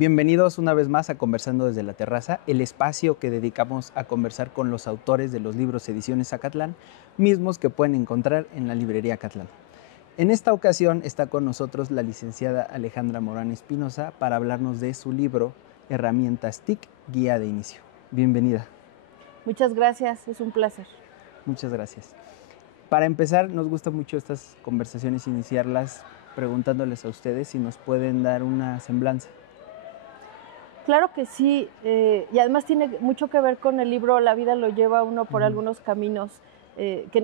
Bienvenidos una vez más a Conversando desde la Terraza, el espacio que dedicamos a conversar con los autores de los libros Ediciones Acatlán, mismos que pueden encontrar en la librería Acatlán. En esta ocasión está con nosotros la licenciada Alejandra Morán Espinosa para hablarnos de su libro Herramientas TIC, Guía de Inicio. Bienvenida. Muchas gracias, es un placer. Muchas gracias. Para empezar, nos gusta mucho estas conversaciones iniciarlas preguntándoles a ustedes si nos pueden dar una semblanza. Claro que sí, y además tiene mucho que ver con el libro La vida lo lleva uno por algunos caminos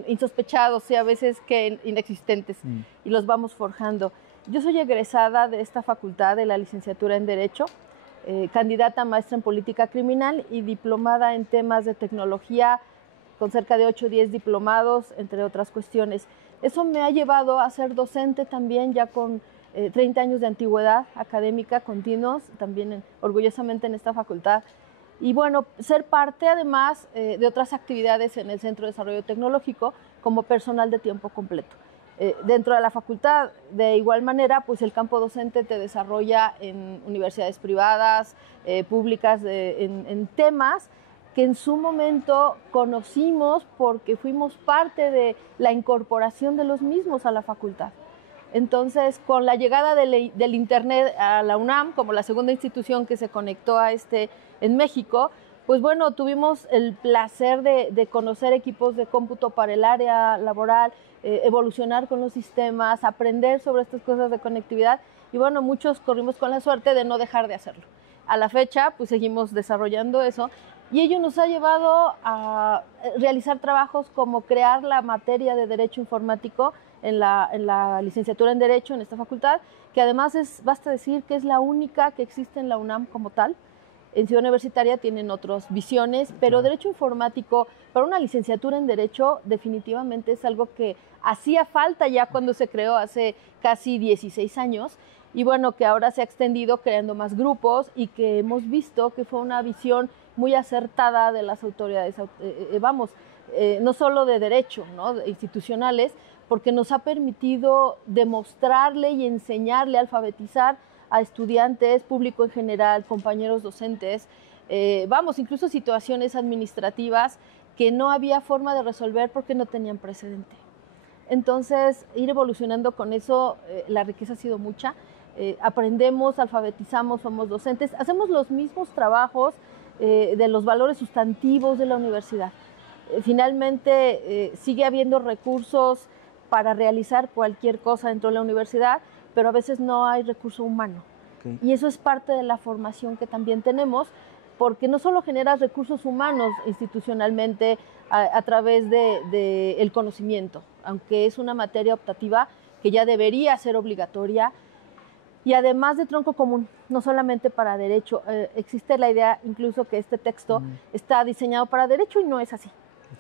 insospechados y a veces que inexistentes, y los vamos forjando. Yo soy egresada de esta facultad de la licenciatura en Derecho, candidata a maestra en Política Criminal y diplomada en temas de tecnología, con cerca de 8 o 10 diplomados, entre otras cuestiones. Eso me ha llevado a ser docente también, ya con 30 años de antigüedad académica continuos, también orgullosamente en esta facultad. Y bueno, ser parte además de otras actividades en el Centro de Desarrollo Tecnológico como personal de tiempo completo. Dentro de la facultad, de igual manera, pues el campo docente te desarrolla en universidades privadas, públicas, en temas que en su momento conocimos porque fuimos parte de la incorporación de los mismos a la facultad. Entonces, con la llegada del Internet a la UNAM, como la segunda institución que se conectó a en México, pues bueno, tuvimos el placer de conocer equipos de cómputo para el área laboral, evolucionar con los sistemas, aprender sobre estas cosas de conectividad, y bueno, muchos corrimos con la suerte de no dejar de hacerlo. A la fecha, pues seguimos desarrollando eso, y ello nos ha llevado a realizar trabajos como crear la materia de Derecho Informático en la licenciatura en Derecho en esta facultad, que además basta decir que es la única que existe en la UNAM como tal. En Ciudad Universitaria tienen otras visiones, pero Derecho Informático para una licenciatura en Derecho definitivamente es algo que hacía falta ya cuando se creó hace casi 16 años, y bueno, que ahora se ha extendido creando más grupos y que hemos visto que fue una visión muy acertada de las autoridades, no solo de derecho, ¿no?, institucionales, porque nos ha permitido demostrarle y enseñarle, alfabetizar a estudiantes, público en general, compañeros docentes, incluso situaciones administrativas que no había forma de resolver porque no tenían precedente. Entonces, ir evolucionando con eso, la riqueza ha sido mucha. Aprendemos, alfabetizamos, somos docentes, hacemos los mismos trabajos de los valores sustantivos de la universidad. Finalmente, sigue habiendo recursos para realizar cualquier cosa dentro de la universidad, pero a veces no hay recurso humano. Okay. Y eso es parte de la formación que también tenemos, porque no solo generas recursos humanos institucionalmente a través del conocimiento, aunque es una materia optativa que ya debería ser obligatoria, y además de tronco común, no solamente para derecho. Existe la idea incluso que este texto está diseñado para derecho y no es así.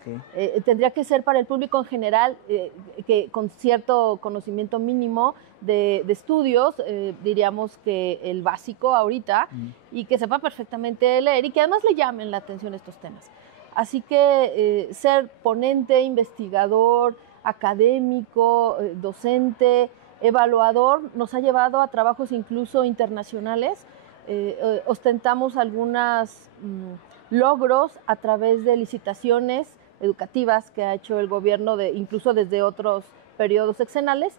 Okay. Tendría que ser para el público en general, que con cierto conocimiento mínimo de estudios, diríamos que el básico ahorita, y que sepa perfectamente leer y que además le llamen la atención estos temas. Así que ser ponente, investigador, académico, docente, evaluador, nos ha llevado a trabajos incluso internacionales. Ostentamos algunos logros a través de licitaciones educativas que ha hecho el gobierno, incluso desde otros periodos sexenales,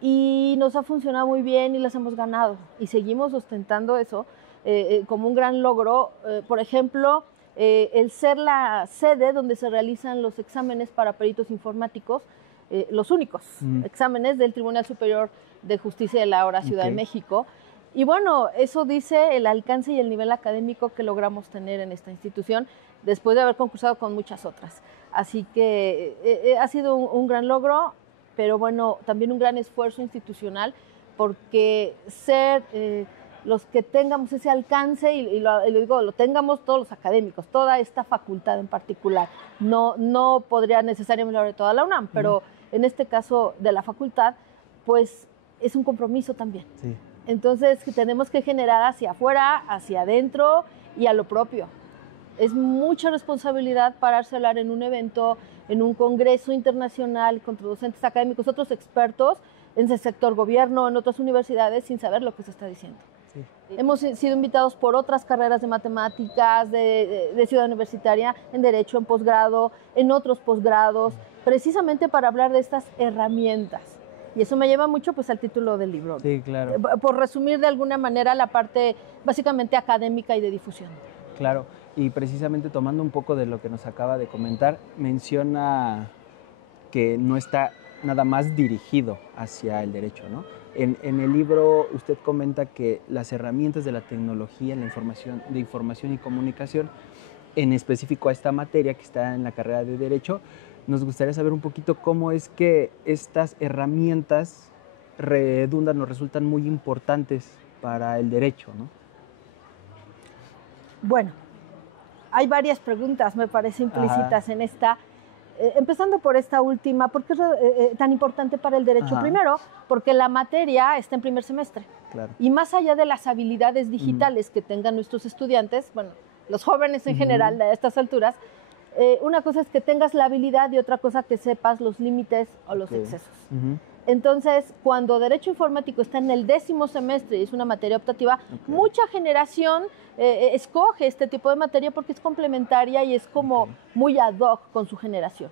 y nos ha funcionado muy bien y las hemos ganado, y seguimos ostentando eso como un gran logro. Por ejemplo, el ser la sede donde se realizan los exámenes para peritos informáticos, los únicos exámenes del Tribunal Superior de Justicia de la ahora Ciudad de México. Y bueno, eso dice el alcance y el nivel académico que logramos tener en esta institución después de haber concursado con muchas otras. Así que ha sido un gran logro, pero bueno, también un gran esfuerzo institucional, porque ser los que tengamos ese alcance, y lo digo, lo tengamos todos los académicos, toda esta facultad en particular. No podría necesariamente hablar de toda la UNAM, pero en este caso de la facultad, pues es un compromiso también. Sí. Entonces tenemos que generar hacia afuera, hacia adentro y a lo propio. Es mucha responsabilidad pararse a hablar en un evento, en un congreso internacional contra docentes académicos, otros expertos en el sector gobierno, en otras universidades, sin saber lo que se está diciendo. Sí. Hemos sido invitados por otras carreras de matemáticas, de Ciudad Universitaria, en Derecho, en posgrado, en otros posgrados, precisamente para hablar de estas herramientas. Y eso me lleva mucho pues al título del libro. Sí, claro. Por resumir de alguna manera la parte básicamente académica y de difusión. Claro, y precisamente tomando un poco de lo que nos acaba de comentar, menciona que no está nada más dirigido hacia el derecho, ¿no? En el libro usted comenta que las herramientas de la tecnología, de información y comunicación, en específico a esta materia que está en la carrera de Derecho, nos gustaría saber un poquito cómo es que estas herramientas redundan o resultan muy importantes para el derecho, ¿no? Bueno, hay varias preguntas, me parece, implícitas en esta. Empezando por esta última, ¿por qué es tan importante para el derecho? Primero, porque la materia está en primer semestre. Claro. Y más allá de las habilidades digitales que tengan nuestros estudiantes, bueno, los jóvenes en general a estas alturas, una cosa es que tengas la habilidad y otra cosa que sepas los límites o los excesos. Entonces, cuando Derecho Informático está en el 10º semestre y es una materia optativa, mucha generación escoge este tipo de materia porque es complementaria y es como muy ad hoc con su generación.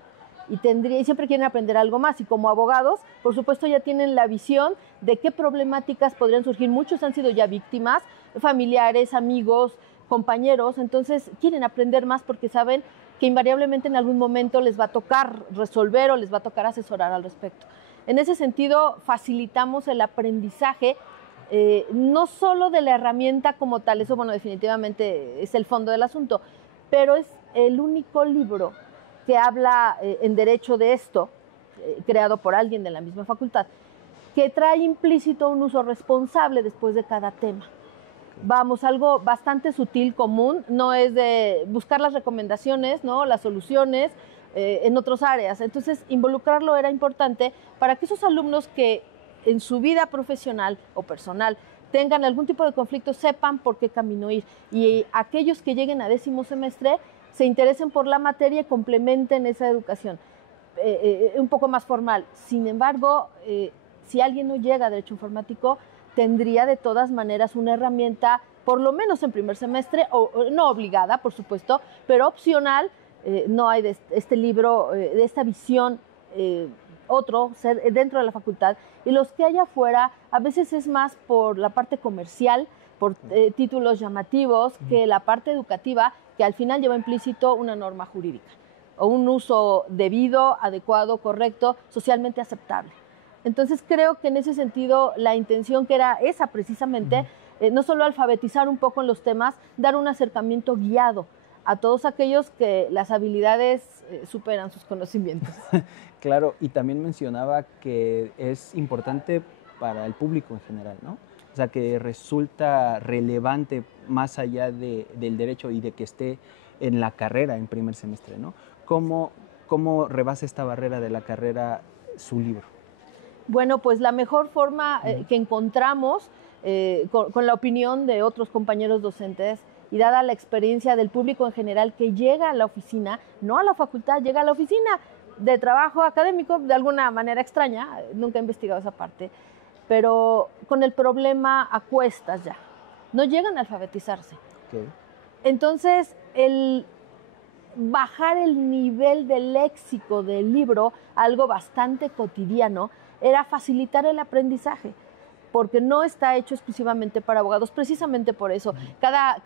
Y siempre quieren aprender algo más. Y como abogados, por supuesto, ya tienen la visión de qué problemáticas podrían surgir. Muchos han sido ya víctimas, familiares, amigos, compañeros. Entonces, quieren aprender más porque saben que invariablemente en algún momento les va a tocar resolver o les va a tocar asesorar al respecto. En ese sentido, facilitamos el aprendizaje, no solo de la herramienta como tal, eso, bueno, definitivamente es el fondo del asunto, pero es el único libro que habla en derecho de esto, creado por alguien de la misma facultad, que trae implícito un uso responsable después de cada tema. Vamos, algo bastante sutil, común, no es de buscar las recomendaciones, ¿no? Las soluciones en otras áreas. Entonces, involucrarlo era importante para que esos alumnos que en su vida profesional o personal tengan algún tipo de conflicto, sepan por qué camino ir. Y aquellos que lleguen a 10º semestre se interesen por la materia y complementen esa educación un poco más formal. Sin embargo, si alguien no llega a Derecho Informático, tendría de todas maneras una herramienta, por lo menos en primer semestre, no obligada, por supuesto, pero opcional. No hay de este libro, de esta visión, dentro de la facultad. Y los que hay afuera, a veces es más por la parte comercial, por títulos llamativos, que la parte educativa, que al final lleva implícito una norma jurídica o un uso debido, adecuado, correcto, socialmente aceptable. Entonces creo que en ese sentido la intención que era esa precisamente, no solo alfabetizar un poco en los temas, dar un acercamiento guiado a todos aquellos que las habilidades superan sus conocimientos. Claro, y también mencionaba que es importante para el público en general, ¿no? O sea, que resulta relevante más allá del derecho y de que esté en la carrera en primer semestre, ¿no? ¿Cómo rebasa esta barrera de la carrera su libro? Bueno, pues la mejor forma que encontramos con la opinión de otros compañeros docentes y dada la experiencia del público en general que llega a la oficina, no a la facultad, llega a la oficina de trabajo académico de alguna manera extraña, nunca he investigado esa parte, pero con el problema a cuestas ya, no llegan a alfabetizarse. Entonces, el bajar el nivel del léxico del libro, algo bastante cotidiano, era facilitar el aprendizaje, porque no está hecho exclusivamente para abogados, precisamente por eso. Cada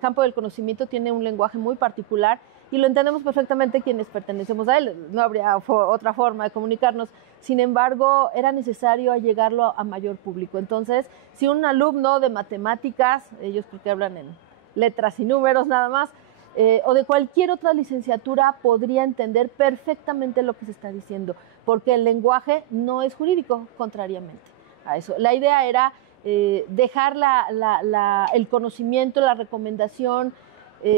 campo del conocimiento tiene un lenguaje muy particular y lo entendemos perfectamente quienes pertenecemos a él. No habría otra forma de comunicarnos. Sin embargo, era necesario llegarlo a mayor público. Entonces, si un alumno de matemáticas, ellos creo que hablan en letras y números nada más, o de cualquier otra licenciatura podría entender perfectamente lo que se está diciendo, porque el lenguaje no es jurídico, contrariamente a eso. La idea era dejar el conocimiento, la recomendación,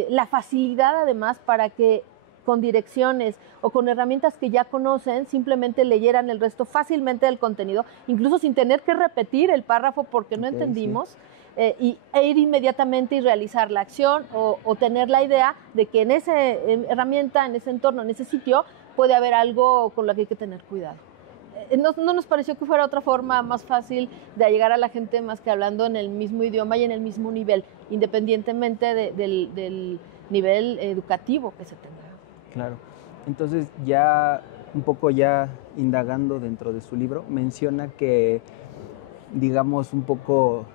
la facilidad además para que con direcciones o con herramientas que ya conocen, simplemente leyeran el resto fácilmente del contenido, incluso sin tener que repetir el párrafo porque no entendimos. Sí. E ir inmediatamente y realizar la acción o tener la idea de que en esa herramienta, en ese entorno, en ese sitio, puede haber algo con lo que hay que tener cuidado. no nos pareció que fuera otra forma más fácil de llegar a la gente más que hablando en el mismo idioma y en el mismo nivel, independientemente del nivel educativo que se tenga. Claro. Entonces, ya un poco ya indagando dentro de su libro, menciona que, digamos, un poco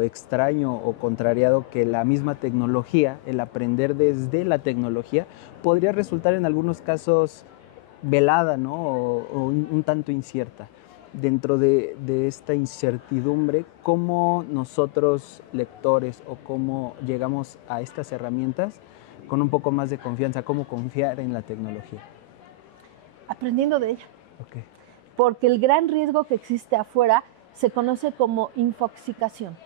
extraño o contrariado que la misma tecnología, el aprender desde la tecnología, podría resultar en algunos casos velada, ¿no? O un tanto incierta. Dentro de esta incertidumbre, ¿cómo nosotros, lectores, o cómo llegamos a estas herramientas con un poco más de confianza? ¿Cómo confiar en la tecnología? Aprendiendo de ella. Okay. Porque el gran riesgo que existe afuera se conoce como infoxicación,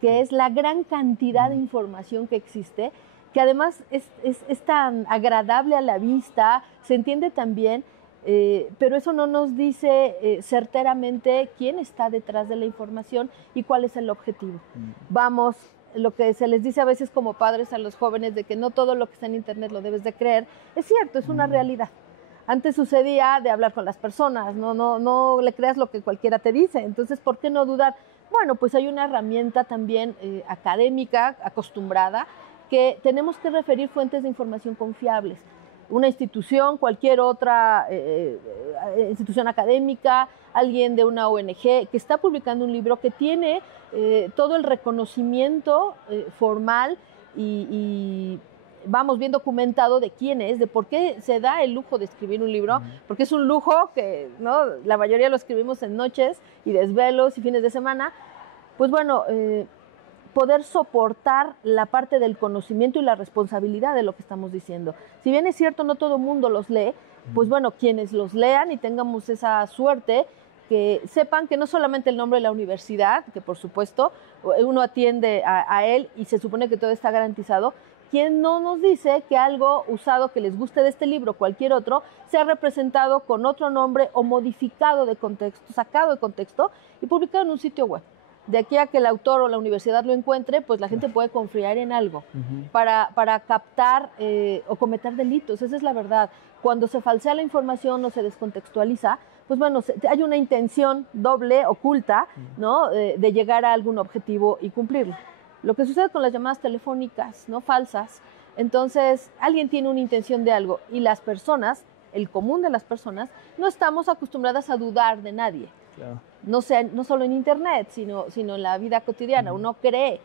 que es la gran cantidad de información que existe, que además es tan agradable a la vista, se entiende tan bien, pero eso no nos dice certeramente quién está detrás de la información y cuál es el objetivo. Vamos, lo que se les dice a veces como padres a los jóvenes de que no todo lo que está en internet lo debes de creer, es cierto, es una realidad. Antes sucedía de hablar con las personas, no le creas lo que cualquiera te dice, entonces ¿por qué no dudar? Bueno, pues hay una herramienta también académica, acostumbrada, que tenemos que referir fuentes de información confiables. Una institución, cualquier otra institución académica, alguien de una ONG que está publicando un libro que tiene todo el reconocimiento formal y vamos bien documentado de quién es, de por qué se da el lujo de escribir un libro, porque es un lujo que, ¿no?, la mayoría lo escribimos en noches y desvelos y fines de semana. Pues bueno, poder soportar la parte del conocimiento y la responsabilidad de lo que estamos diciendo. Si bien es cierto, no todo el mundo los lee, pues bueno, quienes los lean y tengamos esa suerte, que sepan que no solamente el nombre de la universidad, que por supuesto uno atiende a él y se supone que todo está garantizado, ¿quién no nos dice que algo usado que les guste de este libro, cualquier otro, sea representado con otro nombre o modificado de contexto, sacado de contexto y publicado en un sitio web? De aquí a que el autor o la universidad lo encuentre, pues la gente puede confiar en algo para captar o cometer delitos. Esa es la verdad. Cuando se falsea la información o se descontextualiza, pues bueno, hay una intención doble, oculta, ¿no?, de llegar a algún objetivo y cumplirlo. Lo que sucede con las llamadas telefónicas, ¿no?, falsas, entonces alguien tiene una intención de algo y las personas, el común de las personas, no estamos acostumbradas a dudar de nadie. Claro. No solo en internet, sino en la vida cotidiana. Uno cree,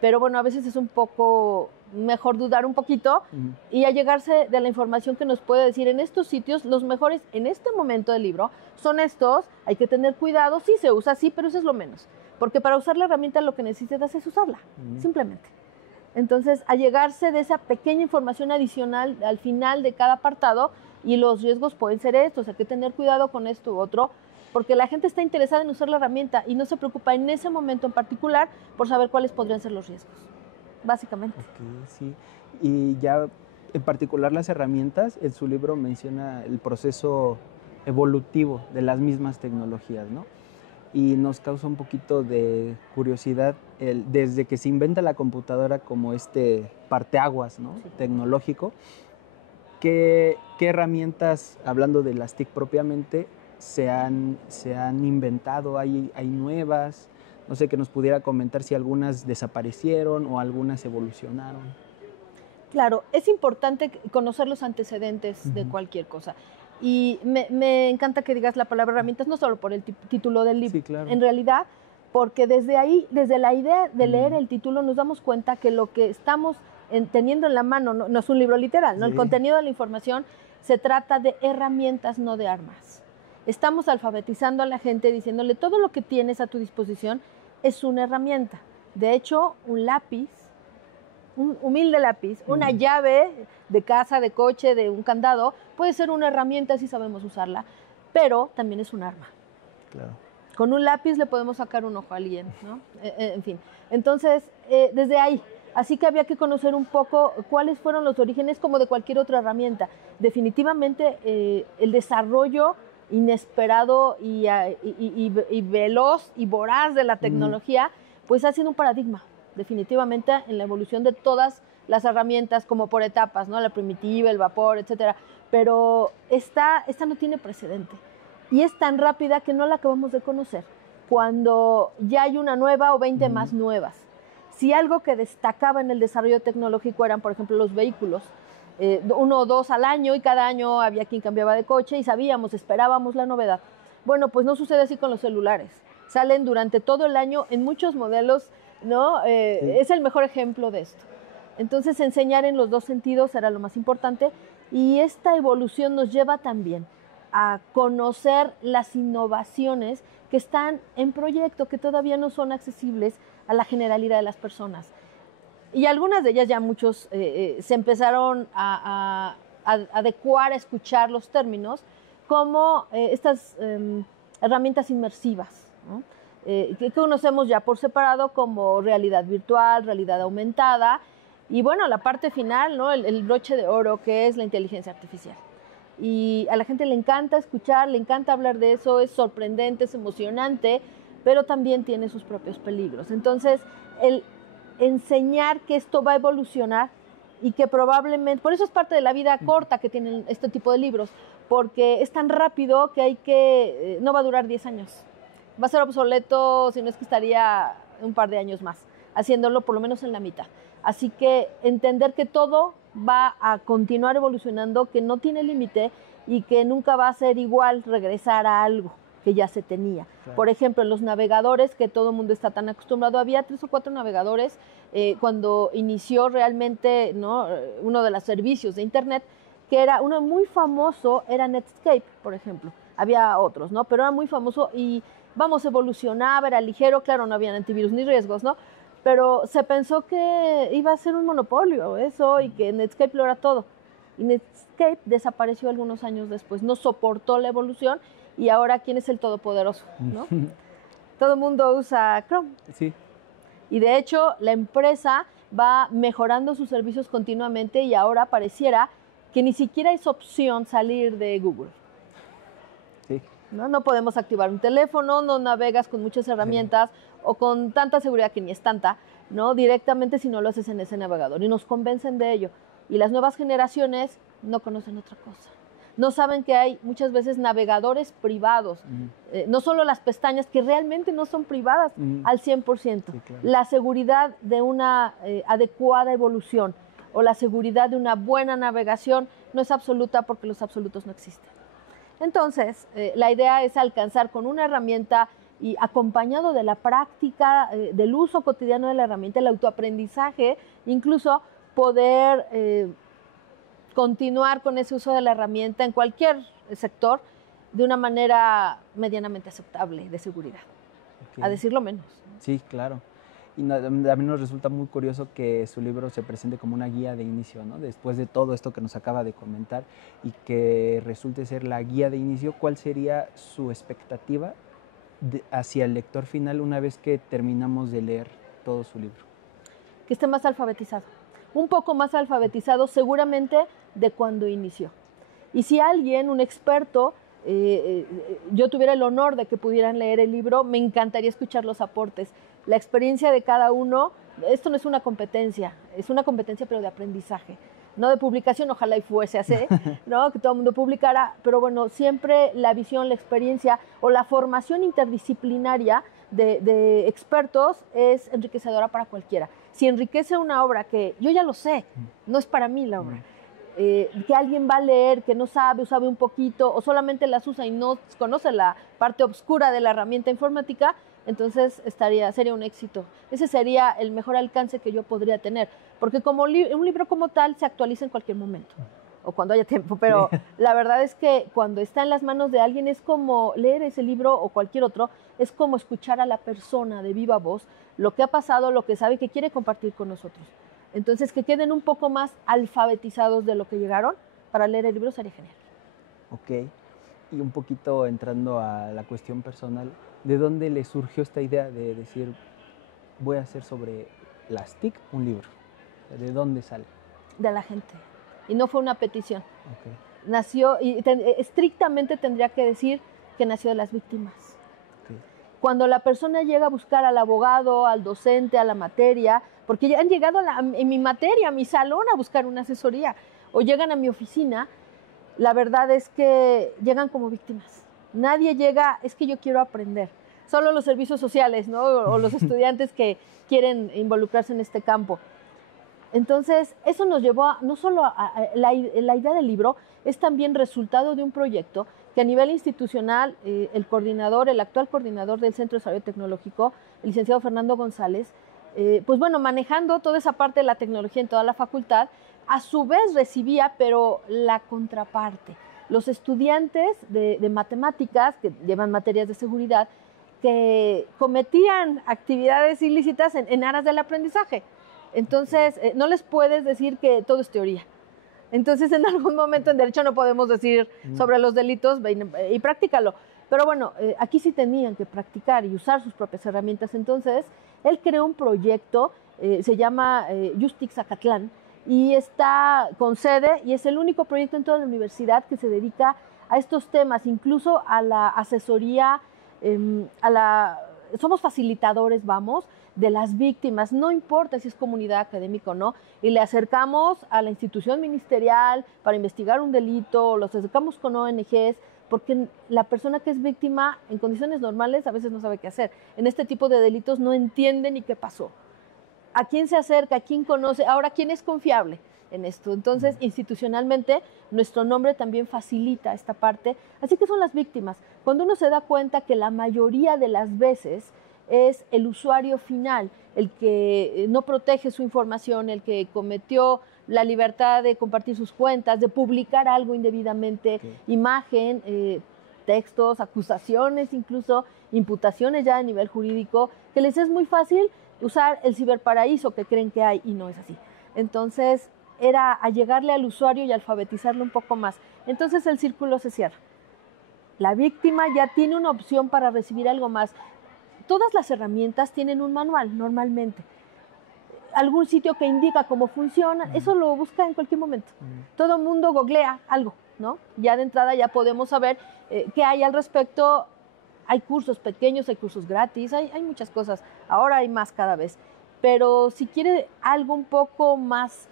pero bueno, a veces es un poco mejor dudar un poquito y allegarse de la información que nos puede decir en estos sitios, los mejores en este momento del libro son estos, hay que tener cuidado, sí se usa, sí, pero eso es lo menos, porque para usar la herramienta lo que necesitas es usarla, simplemente. Entonces, allegarse de esa pequeña información adicional al final de cada apartado, y los riesgos pueden ser estos, hay que tener cuidado con esto u otro, porque la gente está interesada en usar la herramienta y no se preocupa en ese momento en particular por saber cuáles podrían ser los riesgos, básicamente. Okay, sí. Y ya en particular las herramientas, en su libro menciona el proceso evolutivo de las mismas tecnologías, ¿no? Y nos causa un poquito de curiosidad desde que se inventa la computadora como este parteaguas, ¿no?, tecnológico, ¿qué herramientas, hablando de las TIC propiamente, se han inventado? ¿Hay nuevas? No sé, que nos pudiera comentar si algunas desaparecieron o algunas evolucionaron. Claro, es importante conocer los antecedentes de cualquier cosa. Y me encanta que digas la palabra herramientas, no solo por el título del libro. Sí, claro. En realidad, porque desde ahí, desde la idea de leer el título, nos damos cuenta que lo que estamos teniendo en la mano no es un libro literal, ¿no? Sí. El contenido de la información se trata de herramientas, no de armas. Estamos alfabetizando a la gente diciéndole todo lo que tienes a tu disposición es una herramienta. De hecho, un lápiz, un humilde lápiz, una llave de casa, de coche, de un candado, puede ser una herramienta si sabemos usarla, pero también es un arma. Claro. Con un lápiz le podemos sacar un ojo a alguien, ¿no? En fin, entonces, desde ahí, así que había que conocer un poco cuáles fueron los orígenes como de cualquier otra herramienta. Definitivamente, el desarrollo inesperado y veloz y voraz de la tecnología, pues ha sido un paradigma, definitivamente, en la evolución de todas las herramientas, como por etapas, ¿no? La primitiva, el vapor, etcétera. Pero esta no tiene precedente. y es tan rápida que no la acabamos de conocer, cuando ya hay una nueva o 20 más nuevas. Si algo que destacaba en el desarrollo tecnológico eran, por ejemplo, los vehículos, 1 o 2 al año, y cada año había quien cambiaba de coche y sabíamos, esperábamos la novedad. Bueno, pues no sucede así con los celulares. Salen durante todo el año en muchos modelos, ¿no? Sí. Es el mejor ejemplo de esto. Entonces, enseñar en los dos sentidos era lo más importante, y esta evolución nos lleva también a conocer las innovaciones que están en proyecto, que todavía no son accesibles a la generalidad de las personas. Y algunas de ellas ya muchos se empezaron a adecuar, a escuchar los términos, como estas herramientas inmersivas, ¿no? Que conocemos ya por separado como realidad virtual, realidad aumentada, y bueno, la parte final, ¿no? El broche de oro, que es la inteligencia artificial. Y a la gente le encanta escuchar, le encanta hablar de eso, es sorprendente, es emocionante, pero también tiene sus propios peligros. Entonces, el enseñar que esto va a evolucionar y que probablemente, por eso es parte de la vida corta que tienen este tipo de libros, porque es tan rápido que no va a durar 10 años. Va a ser obsoleto, si no es que estaría un par de años más, haciéndolo por lo menos en la mitad. Así que entender que todo va a continuar evolucionando, que no tiene límite y que nunca va a ser igual regresar a algo que ya se tenía. Claro. Por ejemplo, en los navegadores, que todo el mundo está tan acostumbrado, había 3 o 4 navegadores cuando inició realmente, ¿no?, uno de los servicios de Internet, que era uno muy famoso, era Netscape, por ejemplo. Había otros, ¿no? Pero era muy famoso y, vamos, evolucionaba, era ligero, claro, no había antivirus ni riesgos, ¿no? Pero se pensó que iba a ser un monopolio eso y que Netscape lo era todo. Y Netscape desapareció algunos años después, no soportó la evolución, y ahora ¿quién es el todopoderoso, ¿no? Todo el mundo usa Chrome. Sí. Y de hecho la empresa va mejorando sus servicios continuamente y ahora pareciera que ni siquiera es opción salir de Google. Sí. No podemos activar un teléfono, no navegas con muchas herramientas o con tanta seguridad que ni es tanta, ¿no?, directamente si no lo haces en ese navegador. Y nos convencen de ello. Y las nuevas generaciones no conocen otra cosa. No saben que hay muchas veces navegadores privados, no solo las pestañas, que realmente no son privadas al 100%. Sí, claro. La seguridad de una adecuada evolución o la seguridad de una buena navegación no es absoluta, porque los absolutos no existen. Entonces, la idea es alcanzar con una herramienta y acompañado de la práctica, del uso cotidiano de la herramienta, el autoaprendizaje, incluso poder continuar con ese uso de la herramienta en cualquier sector de una manera medianamente aceptable de seguridad, a decirlo menos. Sí, claro. Y a mí nos resulta muy curioso que su libro se presente como una guía de inicio, ¿no? Después de todo esto que nos acaba de comentar y que resulte ser la guía de inicio, ¿cuál sería su expectativa hacia el lector final una vez que terminamos de leer todo su libro? Que esté más alfabetizado, un poco más alfabetizado seguramente de cuando inició. Y si alguien, un experto, yo tuviera el honor de que pudieran leer el libro, me encantaría escuchar los aportes, la experiencia de cada uno. Esto no es una competencia, es una competencia pero de aprendizaje, no de publicación, ojalá y fuese así, ¿no?, que todo el mundo publicara, pero bueno, siempre la visión, la experiencia o la formación interdisciplinaria de expertos es enriquecedora para cualquiera. Si enriquece una obra que yo ya lo sé, no es para mí la obra, que alguien va a leer, que no sabe o sabe un poquito, o solamente las usa y no conoce la parte oscura de la herramienta informática, entonces sería un éxito. Ese sería el mejor alcance que yo podría tener, porque como un libro como tal se actualiza en cualquier momento, o cuando haya tiempo, pero la verdad es que cuando está en las manos de alguien es como leer ese libro o cualquier otro, es como escuchar a la persona de viva voz, lo que ha pasado, lo que sabe, que quiere compartir con nosotros. Entonces, que queden un poco más alfabetizados de lo que llegaron para leer el libro sería genial. Ok, y un poquito entrando a la cuestión personal, ¿de dónde le surgió esta idea de decir, voy a hacer sobre las TIC un libro? ¿De dónde sale? De la gente, y no fue una petición. Okay. Nació, y estrictamente tendría que decir que nació de las víctimas. Okay. Cuando la persona llega a buscar al abogado, al docente, a la materia, porque ya han llegado en mi materia, a mi salón, a buscar una asesoría, o llegan a mi oficina, la verdad es que llegan como víctimas. Nadie llega, es que yo quiero aprender. Solo los servicios sociales, ¿no? O los estudiantes que quieren involucrarse en este campo. Entonces, eso nos llevó no solo a la idea del libro, es también resultado de un proyecto que a nivel institucional, el actual coordinador del Centro de Desarrollo Tecnológico, el licenciado Fernando González, pues bueno, manejando toda esa parte de la tecnología en toda la facultad, a su vez recibía, pero la contraparte, los estudiantes de matemáticas, que llevan materias de seguridad, que cometían actividades ilícitas en aras del aprendizaje. Entonces, no les puedes decir que todo es teoría. Entonces, en algún momento en derecho no podemos decir sobre los delitos, ve y practícalo. Pero bueno, aquí sí tenían que practicar y usar sus propias herramientas. Entonces, él creó un proyecto, se llama Justix Acatlán, y está con sede, y es el único proyecto en toda la universidad que se dedica a estos temas, incluso a la asesoría, somos facilitadores, de las víctimas, no importa si es comunidad académica o no, y le acercamos a la institución ministerial para investigar un delito, los acercamos con ONGs, porque la persona que es víctima en condiciones normales a veces no sabe qué hacer. En este tipo de delitos no entiende ni qué pasó. ¿A quién se acerca? ¿A quién conoce? Ahora, ¿quién es confiable en esto? Entonces, institucionalmente, nuestro nombre también facilita esta parte. Así que son las víctimas. Cuando uno se da cuenta que la mayoría de las veces es el usuario final, el que no protege su información, el que cometió la libertad de compartir sus cuentas, de publicar algo indebidamente, imagen, textos, acusaciones, incluso imputaciones ya a nivel jurídico, que les es muy fácil usar el ciberparaíso que creen que hay y no es así. Entonces, era allegarle al usuario y alfabetizarlo un poco más. Entonces, el círculo se cierra. La víctima ya tiene una opción para recibir algo más. Todas las herramientas tienen un manual, normalmente. Algún sitio que indica cómo funciona, eso lo busca en cualquier momento. Todo el mundo googlea algo, ¿no? Ya de entrada ya podemos saber qué hay al respecto. Hay cursos pequeños, hay cursos gratis, hay muchas cosas. Ahora hay más cada vez. Pero si quiere algo un poco más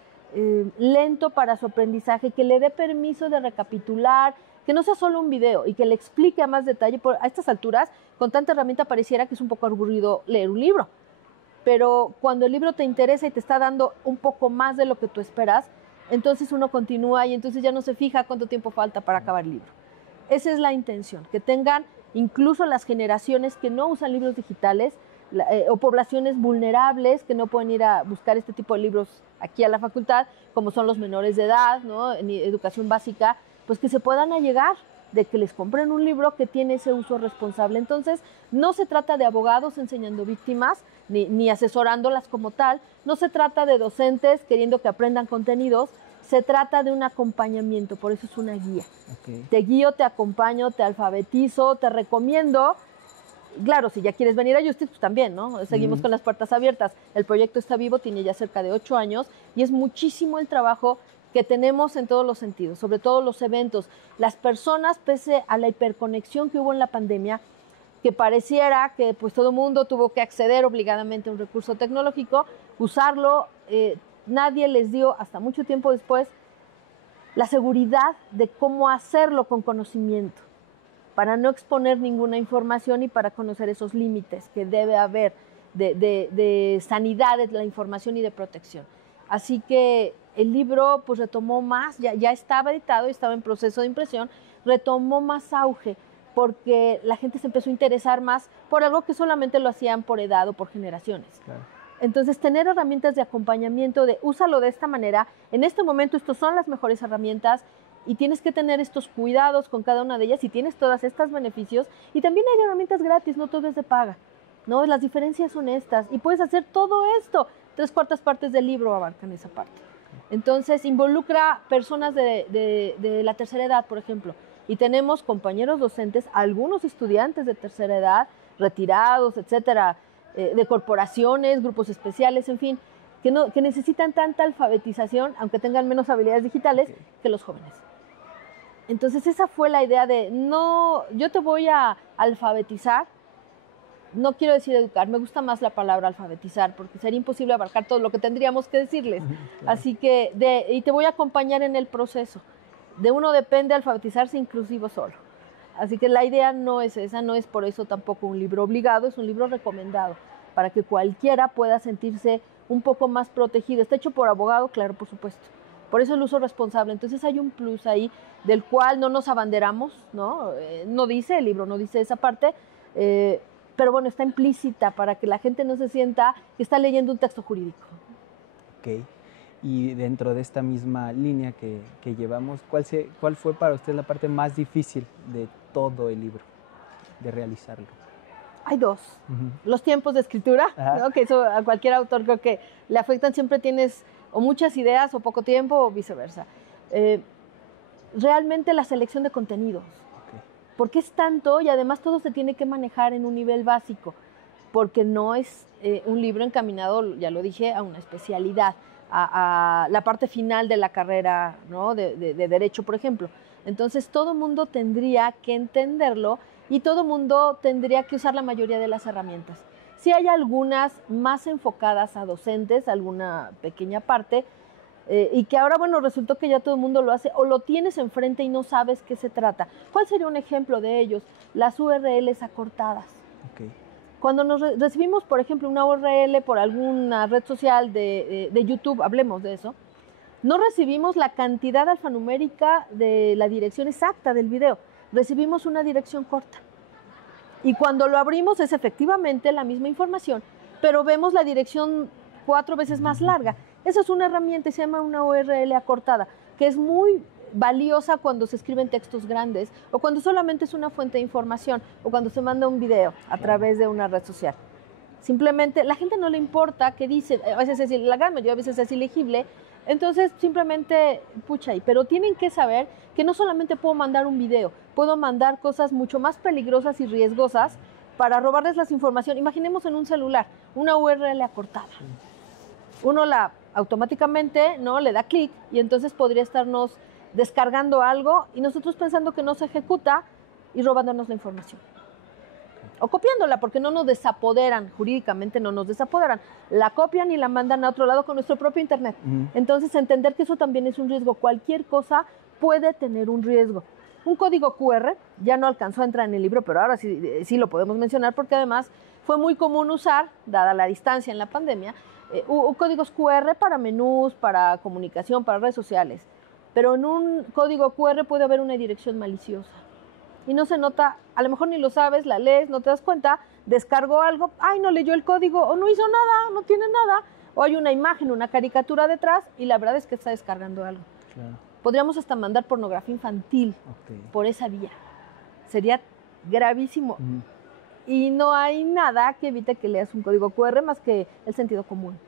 lento para su aprendizaje, que le dé permiso de recapitular, que no sea solo un video y que le explique a más detalle. A estas alturas, con tanta herramienta pareciera que es un poco aburrido leer un libro. Pero cuando el libro te interesa y te está dando un poco más de lo que tú esperas, entonces uno continúa y entonces ya no se fija cuánto tiempo falta para acabar el libro. Esa es la intención, que tengan incluso las generaciones que no usan libros digitales o poblaciones vulnerables que no pueden ir a buscar este tipo de libros aquí a la facultad, como son los menores de edad, ¿no? En educación básica, pues que se puedan allegar de que les compren un libro que tiene ese uso responsable. Entonces, no se trata de abogados enseñando víctimas, ni asesorándolas como tal, no se trata de docentes queriendo que aprendan contenidos, se trata de un acompañamiento, por eso es una guía. Te guío, te acompaño, te alfabetizo, te recomiendo. Claro, si ya quieres venir a Justix, pues también, ¿no? Seguimos con las puertas abiertas. El proyecto está vivo, tiene ya cerca de 8 años y es muchísimo el trabajo que tenemos en todos los sentidos, sobre todo los eventos. Las personas, pese a la hiperconexión que hubo en la pandemia, que pareciera que pues todo el mundo tuvo que acceder obligadamente a un recurso tecnológico, usarlo, nadie les dio, hasta mucho tiempo después, la seguridad de cómo hacerlo con conocimiento, para no exponer ninguna información y para conocer esos límites que debe haber de sanidad de la información y de protección. Así que el libro pues retomó más, ya estaba editado y estaba en proceso de impresión, retomó más auge porque la gente se empezó a interesar más por algo que solamente lo hacían por edad o por generaciones. Claro. Entonces, tener herramientas de acompañamiento, de úsalo de esta manera, en este momento estas son las mejores herramientas y tienes que tener estos cuidados con cada una de ellas y tienes todos estos beneficios. Y también hay herramientas gratis, no todo es de paga, ¿no? Las diferencias son estas y puedes hacer todo esto. 3/4 partes del libro abarcan esa parte. Entonces, involucra personas de la tercera edad, por ejemplo, y tenemos compañeros docentes, algunos estudiantes de tercera edad, retirados, etcétera, de corporaciones, grupos especiales, en fin, que necesitan tanta alfabetización, aunque tengan menos habilidades digitales, que los jóvenes. Entonces, esa fue la idea de, no, yo te voy a alfabetizar, no quiero decir educar, me gusta más la palabra alfabetizar, porque sería imposible abarcar todo lo que tendríamos que decirles. Claro. Así que, y te voy a acompañar en el proceso. De uno depende alfabetizarse inclusivo solo. Así que la idea no es esa, no es por eso tampoco un libro obligado, es un libro recomendado para que cualquiera pueda sentirse un poco más protegido. Está hecho por abogado, claro, por supuesto. Por eso el uso responsable. Entonces hay un plus ahí del cual no nos abanderamos, ¿no? No dice, el libro no dice esa parte, pero bueno, está implícita para que la gente no se sienta que está leyendo un texto jurídico. Ok. Y dentro de esta misma línea que llevamos, ¿cuál fue para usted la parte más difícil de todo el libro, de realizarlo? Hay dos. Los tiempos de escritura, ¿no? Que eso a cualquier autor creo que le afectan. Siempre tienes o muchas ideas o poco tiempo o viceversa. Realmente la selección de contenidos. Okay. Porque es tanto y además todo se tiene que manejar en un nivel básico, porque no es un libro encaminado, ya lo dije, a una especialidad, a la parte final de la carrera, ¿no? de Derecho, por ejemplo. Entonces todo mundo tendría que entenderlo y todo mundo tendría que usar la mayoría de las herramientas. Sí hay algunas más enfocadas a docentes, alguna pequeña parte, y que ahora, bueno, resultó que ya todo el mundo lo hace, o lo tienes enfrente y no sabes qué se trata. ¿Cuál sería un ejemplo de ellos? Las URLs acortadas. Okay. Cuando nos recibimos, por ejemplo, una URL por alguna red social de YouTube, hablemos de eso, no recibimos la cantidad alfanumérica de la dirección exacta del video, recibimos una dirección corta. Y cuando lo abrimos es efectivamente la misma información, pero vemos la dirección 4 veces más larga. Esa es una herramienta, se llama una URL acortada, que es muy valiosa cuando se escriben textos grandes o cuando solamente es una fuente de información o cuando se manda un video a través de una red social. Simplemente, la gente no le importa qué dice, a veces es, la gran mayoría a veces es ilegible, entonces simplemente pucha ahí. Pero tienen que saber que no solamente puedo mandar un video, puedo mandar cosas mucho más peligrosas y riesgosas para robarles las informaciones. Imaginemos en un celular, una URL acortada. Uno automáticamente, ¿no?, le da clic y entonces podría estarnos descargando algo y nosotros pensando que no se ejecuta y robándonos la información. O copiándola, porque no nos desapoderan, jurídicamente no nos desapoderan. La copian y la mandan a otro lado con nuestro propio internet. Entonces, entender que eso también es un riesgo. Cualquier cosa puede tener un riesgo. Un código QR ya no alcanzó a entrar en el libro, pero ahora sí lo podemos mencionar porque además fue muy común usar, dada la distancia en la pandemia, códigos QR para menús, para comunicación, para redes sociales. Pero en un código QR puede haber una dirección maliciosa. Y no se nota, a lo mejor ni lo sabes, la lees, no te das cuenta, descargó algo, ay, no leyó el código, o no hizo nada, no tiene nada, o hay una imagen, una caricatura detrás, y la verdad es que está descargando algo. Claro. Podríamos hasta mandar pornografía infantil por esa vía. Sería gravísimo. Y no hay nada que evite que leas un código QR más que el sentido común.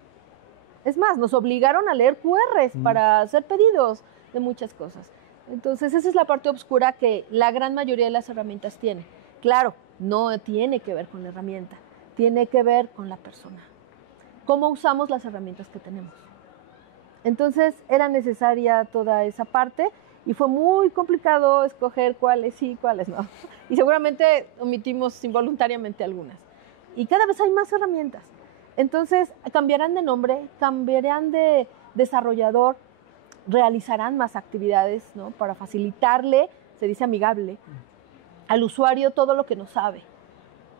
Es más, nos obligaron a leer QRs para hacer pedidos de muchas cosas. Entonces, esa es la parte oscura que la gran mayoría de las herramientas tiene. Claro, no tiene que ver con la herramienta, tiene que ver con la persona. ¿Cómo usamos las herramientas que tenemos? Entonces, era necesaria toda esa parte y fue muy complicado escoger cuáles sí, cuáles no. Y seguramente omitimos involuntariamente algunas. Y cada vez hay más herramientas. Entonces, cambiarán de nombre, cambiarán de desarrollador, realizarán más actividades, ¿no?, para facilitarle, se dice amigable, al usuario todo lo que no sabe.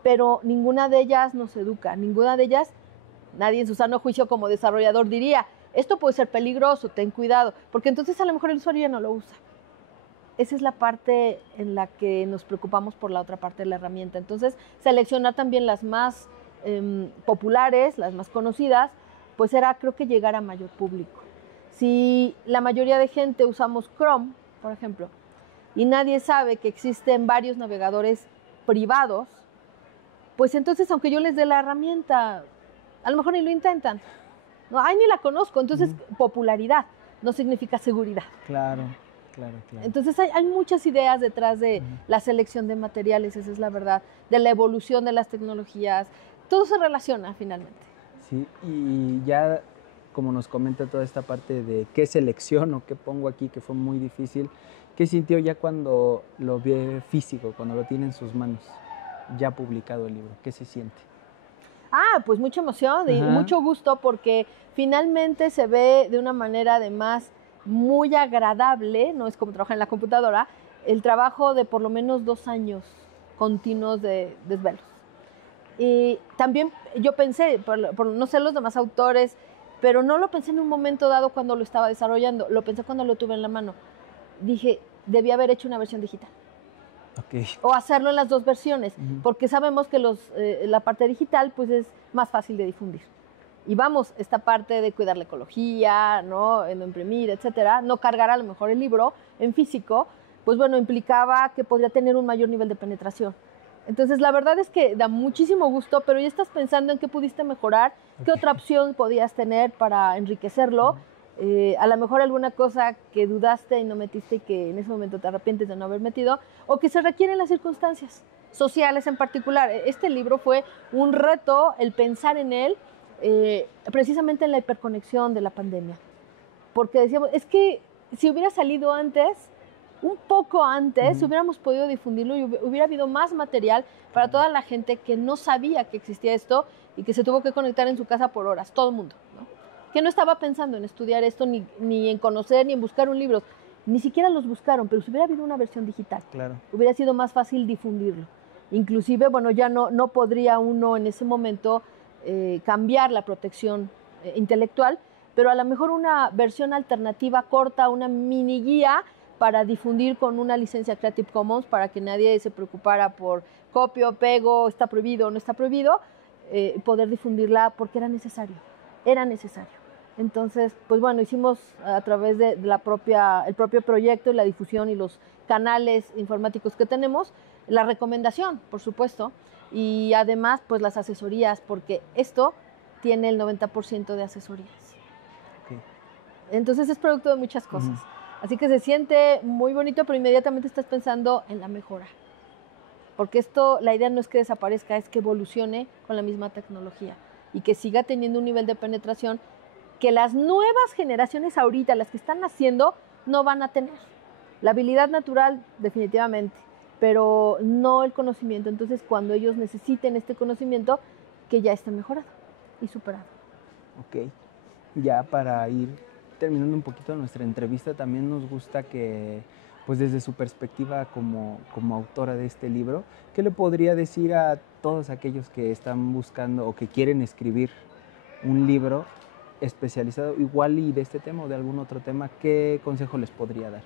Pero ninguna de ellas nos educa, ninguna de ellas, nadie en su sano juicio como desarrollador diría, esto puede ser peligroso, ten cuidado, porque entonces a lo mejor el usuario ya no lo usa. Esa es la parte en la que nos preocupamos por la otra parte de la herramienta. Entonces, seleccionar también las más populares, las más conocidas, pues era, creo que, llegar a mayor público. Si la mayoría de gente usamos Chrome, por ejemplo, y nadie sabe que existen varios navegadores privados, pues entonces, aunque yo les dé la herramienta, a lo mejor ni lo intentan. No, ay, ni la conozco. Entonces, popularidad no significa seguridad. Claro, claro. Entonces, hay muchas ideas detrás de la selección de materiales, esa es la verdad, de la evolución de las tecnologías. Todo se relaciona finalmente. Sí, y ya como nos comenta toda esta parte de qué selecciono, qué pongo aquí, que fue muy difícil, ¿qué sintió ya cuando lo ve físico, cuando lo tiene en sus manos, ya publicado el libro? ¿Qué se siente? Pues mucha emoción y mucho gusto porque finalmente se ve de una manera además muy agradable, no es como trabajar en la computadora, el trabajo de por lo menos 2 años continuos de desvelos. Y también yo pensé, no sé los demás autores, pero no lo pensé en un momento dado cuando lo estaba desarrollando, lo pensé cuando lo tuve en la mano. Dije, debí haber hecho una versión digital. Okay. O hacerlo en las 2 versiones, porque sabemos que la parte digital pues es más fácil de difundir. Y vamos, esta parte de cuidar la ecología, ¿no? En no imprimir, etcétera, no cargar a lo mejor el libro en físico, pues bueno, implicaba que podría tener un mayor nivel de penetración. Entonces, la verdad es que da muchísimo gusto, pero ya estás pensando en qué pudiste mejorar, qué otra opción podías tener para enriquecerlo. A lo mejor alguna cosa que dudaste y no metiste y que en ese momento te arrepientes de no haber metido, o que se requieren las circunstancias sociales en particular. Este libro fue un reto el pensar en él, precisamente en la hiperconexión de la pandemia. Porque decíamos, es que si hubiera salido antes, un poco antes, hubiéramos podido difundirlo y hubiera habido más material para toda la gente que no sabía que existía esto y que se tuvo que conectar en su casa por horas, todo el mundo, ¿no? Que no estaba pensando en estudiar esto, ni en conocer, ni en buscar un libro. Ni siquiera los buscaron, pero si hubiera habido una versión digital, claro, hubiera sido más fácil difundirlo. Inclusive, bueno, ya no podría uno en ese momento cambiar la protección intelectual, pero a lo mejor una versión alternativa corta, una mini guía para difundir con una licencia Creative Commons para que nadie se preocupara por copio, pego, está prohibido o no está prohibido, poder difundirla porque era necesario. Entonces, pues bueno, hicimos a través de el propio proyecto y la difusión y los canales informáticos que tenemos, la recomendación, por supuesto, y además, pues las asesorías, porque esto tiene el 90% de asesorías. Okay. Entonces es producto de muchas cosas. Así que se siente muy bonito, pero inmediatamente estás pensando en la mejora. Porque esto, la idea no es que desaparezca, es que evolucione con la misma tecnología y que siga teniendo un nivel de penetración que las nuevas generaciones ahorita, las que están naciendo, no van a tener. La habilidad natural, definitivamente, pero no el conocimiento. Entonces, cuando ellos necesiten este conocimiento, que ya esté mejorado y superado. Ok, ya para ir terminando un poquito nuestra entrevista, también nos gusta que, pues desde su perspectiva como autora de este libro, ¿qué le podría decir a todos aquellos que están buscando o que quieren escribir un libro especializado igual y de este tema o de algún otro tema? ¿Qué consejo les podría dar?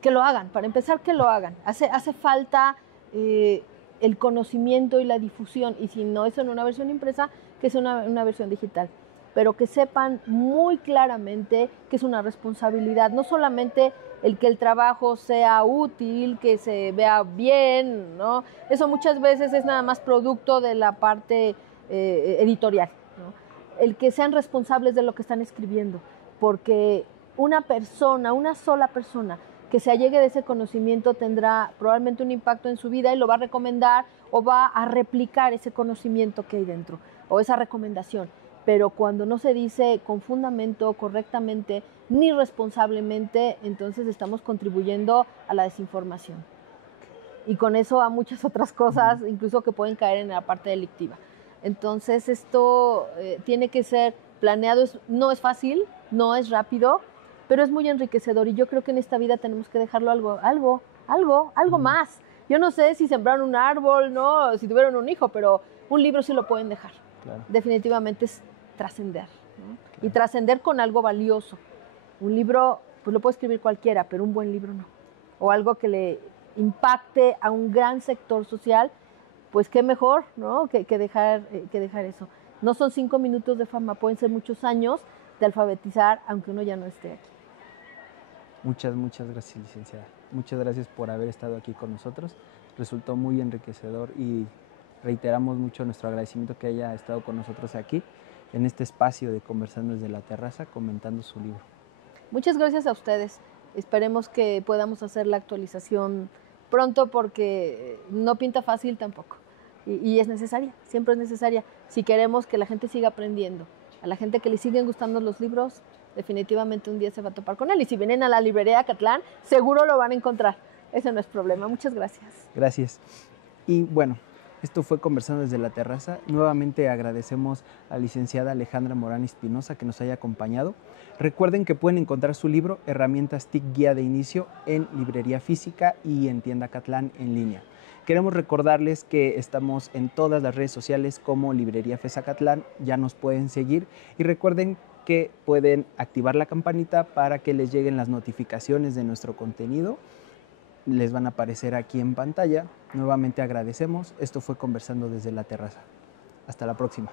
Que lo hagan, para empezar, que lo hagan. Hace falta el conocimiento y la difusión, y si no es en una versión impresa, que es una versión digital, pero que sepan muy claramente que es una responsabilidad, no solamente el que el trabajo sea útil, que se vea bien, ¿no? Eso muchas veces es nada más producto de la parte editorial, ¿no? El que sean responsables de lo que están escribiendo, porque una sola persona, que se allegue de ese conocimiento tendrá probablemente un impacto en su vida y lo va a recomendar o va a replicar ese conocimiento que hay dentro o esa recomendación. Pero cuando no se dice con fundamento, correctamente, ni responsablemente, entonces estamos contribuyendo a la desinformación. Y con eso a muchas otras cosas, incluso que pueden caer en la parte delictiva. Entonces esto tiene que ser planeado, no es fácil, no es rápido, pero es muy enriquecedor y yo creo que en esta vida tenemos que dejarlo algo más. Yo no sé si sembraron un árbol, ¿no? Si tuvieron un hijo, pero un libro sí lo pueden dejar. Claro. Definitivamente es trascender, ¿no? Claro. Y trascender con algo valioso. Un libro, pues lo puede escribir cualquiera, pero un buen libro no. O algo que le impacte a un gran sector social, pues qué mejor, ¿no? que dejar eso. No son 5 minutos de fama, pueden ser muchos años de alfabetizar, aunque uno ya no esté aquí. Muchas gracias, licenciada. Muchas gracias por haber estado aquí con nosotros. Resultó muy enriquecedor y reiteramos mucho nuestro agradecimiento que haya estado con nosotros aquí en este espacio de Conversando desde la Terraza, comentando su libro. Muchas gracias a ustedes. Esperemos que podamos hacer la actualización pronto porque no pinta fácil tampoco. Y es necesaria, siempre es necesaria. Si queremos que la gente siga aprendiendo, a la gente que le siguen gustando los libros, definitivamente un día se va a topar con él. Y si vienen a la librería Acatlán, seguro lo van a encontrar. Ese no es problema. Muchas gracias. Gracias. Y bueno, Esto fue Conversando desde la Terraza. Nuevamente agradecemos a la licenciada Alejandra Morán Espinosa que nos haya acompañado. Recuerden que pueden encontrar su libro Herramientas TIC Guía de Inicio en librería física y en tienda Acatlán en línea. Queremos recordarles que estamos en todas las redes sociales como Librería FES Acatlán, ya nos pueden seguir y recuerden que pueden activar la campanita para que les lleguen las notificaciones de nuestro contenido. Les van a aparecer aquí en pantalla. Nuevamente agradecemos. Esto fue Conversando desde la Terraza. Hasta la próxima.